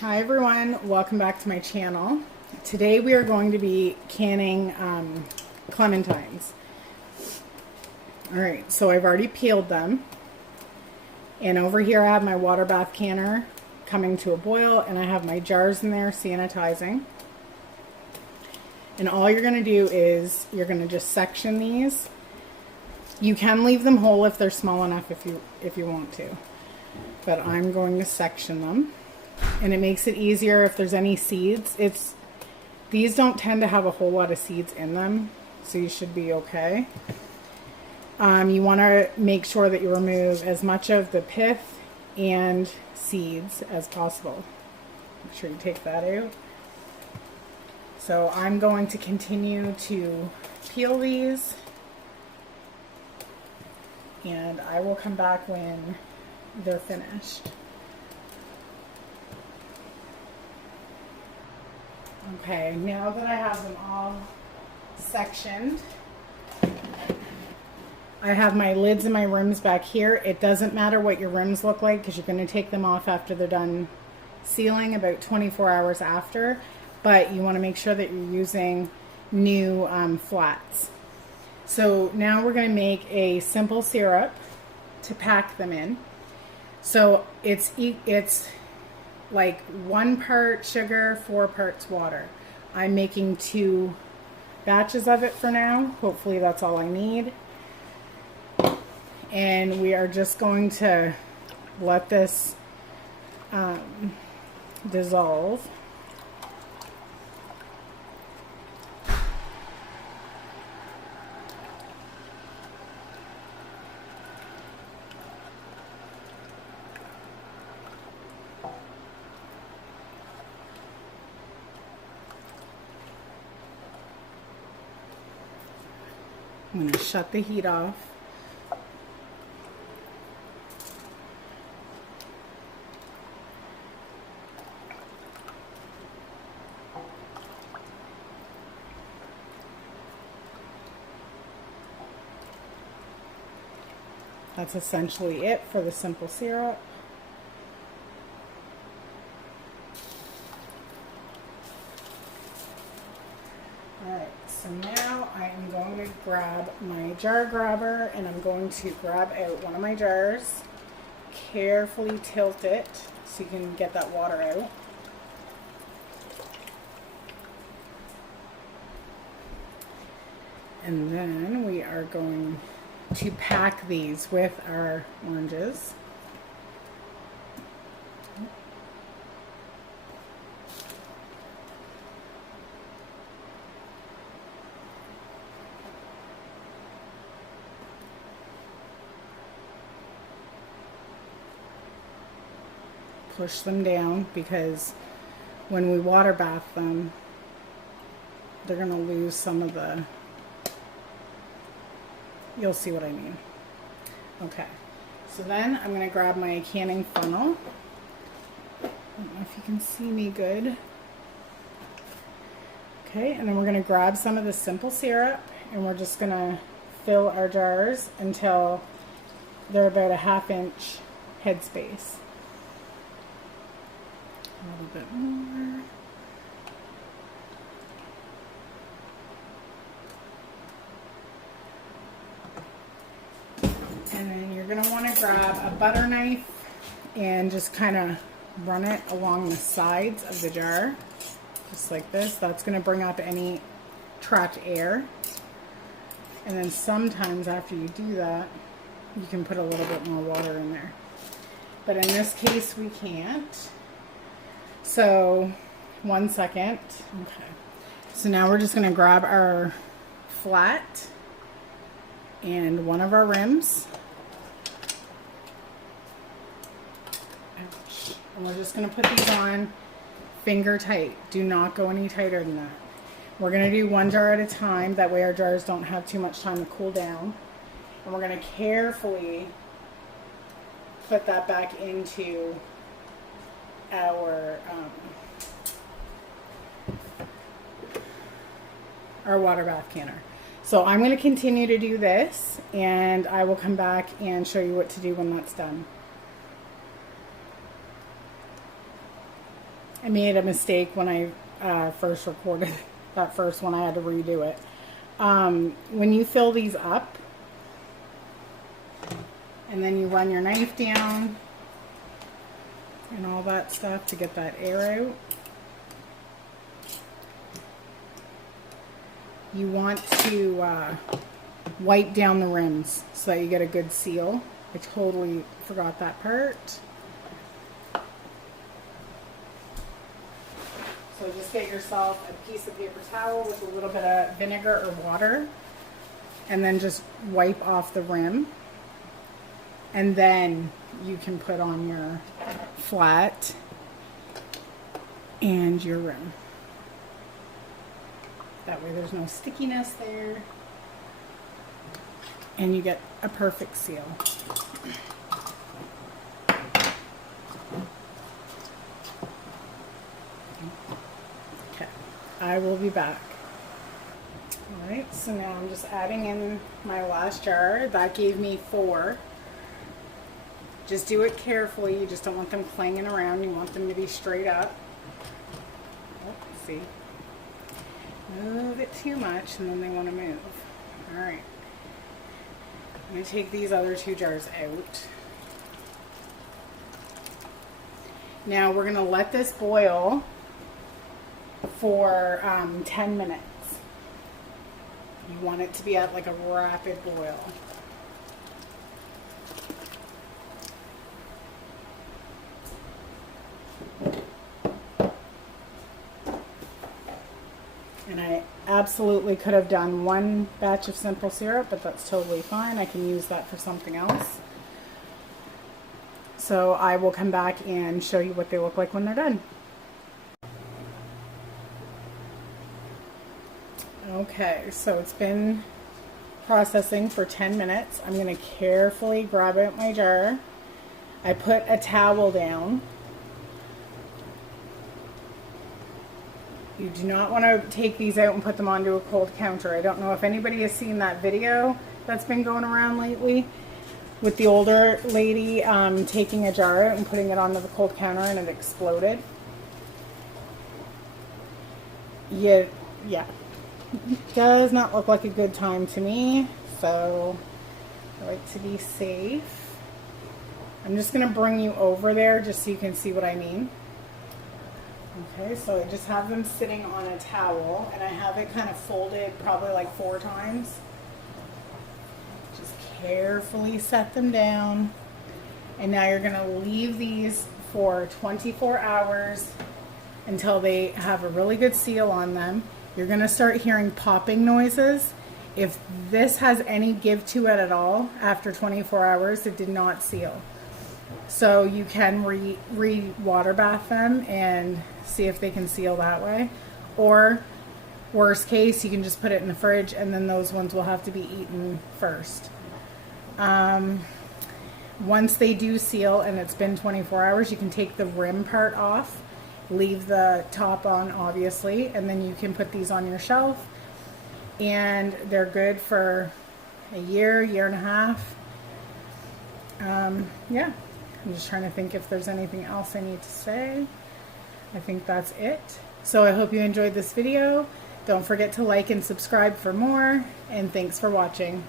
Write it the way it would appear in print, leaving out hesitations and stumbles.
Hi everyone, welcome back to my channel. Today we are going to be canning clementines. Alright, so I've already peeled them. And over here I have my water bath canner coming to a boil, and I have my jars in there sanitizing. And all you're going to do is you're going to just section these. You can leave them whole if they're small enough if you want to. But I'm going to section them. And it makes it easier if there's any seeds. These don't tend to have a whole lot of seeds in them, so you should be okay. You want to make sure that you remove as much of the pith and seeds as possible. Make sure you take that out. So I'm going to continue to peel these, and I will come back when they're finished. Okay, now that I have them all sectioned, I have my lids and my rims back here. It doesn't matter what your rims look like because you're going to take them off after they're done sealing, about 24 hours after, but you want to make sure that you're using new flats. So now we're going to make a simple syrup to pack them in. So it's like 1 part sugar, 4 parts water. I'm making 2 batches of it for now. Hopefully that's all I need. And we are just going to let this dissolve. I'm going to shut the heat off. That's essentially it for the simple syrup. Alright, so now I am going to grab my jar grabber, and I'm going to grab out one of my jars, carefully tilt it so you can get that water out. And then we are going to pack these with our oranges. Push them down because when we water bath them, they're going to lose some of the, you'll see what I mean. Okay, so then I'm going to grab my canning funnel. I don't know if you can see me good. Okay, and then we're going to grab some of the simple syrup, and we're just going to fill our jars until they're about a 1/2 inch headspace. A little bit more. And then you're going to want to grab a butter knife and just kind of run it along the sides of the jar, just like this. That's going to bring up any trapped air. And then sometimes after you do that, you can put a little bit more water in there. But in this case, we can't. So, 1 second. Okay. So now we're just going to grab our flat and one of our rims. Ouch. And we're just going to put these on finger tight. Do not go any tighter than that. We're going to do 1 jar at a time. That way our jars don't have too much time to cool down. And we're going to carefully put that back into our water bath canner. So I'm going to continue to do this, and I will come back and show you what to do when that's done. I made a mistake when I first recorded that first one. I had to redo it. When you fill these up, and then you run your knife down and all that stuff to get that air out, you want to wipe down the rims so that you get a good seal. I totally forgot that part. So just get yourself a piece of paper towel with a little bit of vinegar or water, and then just wipe off the rim. And then you can put on your flat and your rim. That way there's no stickiness there. And you get a perfect seal. Okay, I will be back. Alright, so now I'm just adding in my last jar. That gave me 4. Just do it carefully. You just don't want them clanging around. You want them to be straight up. Oh, see. Move it too much and then they want to move. Alright. I'm going to take these other 2 jars out. Now we're going to let this boil for 10 minutes. You want it to be at like a rapid boil. And I absolutely could have done 1 batch of simple syrup, but that's totally fine. I can use that for something else. So I will come back and show you what they look like when they're done. Okay, so it's been processing for 10 minutes. I'm going to carefully grab out my jar. I put a towel down. You do not want to take these out and put them onto a cold counter. I don't know if anybody has seen that video that's been going around lately with the older lady taking a jar out and putting it onto the cold counter and it exploded. Yeah, does not look like a good time to me, so I like to be safe. I'm just going to bring you over there just so you can see what I mean. Okay, so I just have them sitting on a towel, and I have it kind of folded probably like 4 times. Just carefully set them down. And now you're going to leave these for 24 hours until they have a really good seal on them. You're going to start hearing popping noises. If this has any give to it at all, after 24 hours, it did not seal. So you can re-water bath them and see if they can seal that way. Or, worst case, you can just put it in the fridge and then those ones will have to be eaten first. Once they do seal and it's been 24 hours, you can take the rim part off, leave the top on obviously, and then you can put these on your shelf. And they're good for a year, year and a half. Yeah. I'm just trying to think if there's anything else I need to say. I think that's it. So I hope you enjoyed this video. Don't forget to like and subscribe for more, and thanks for watching.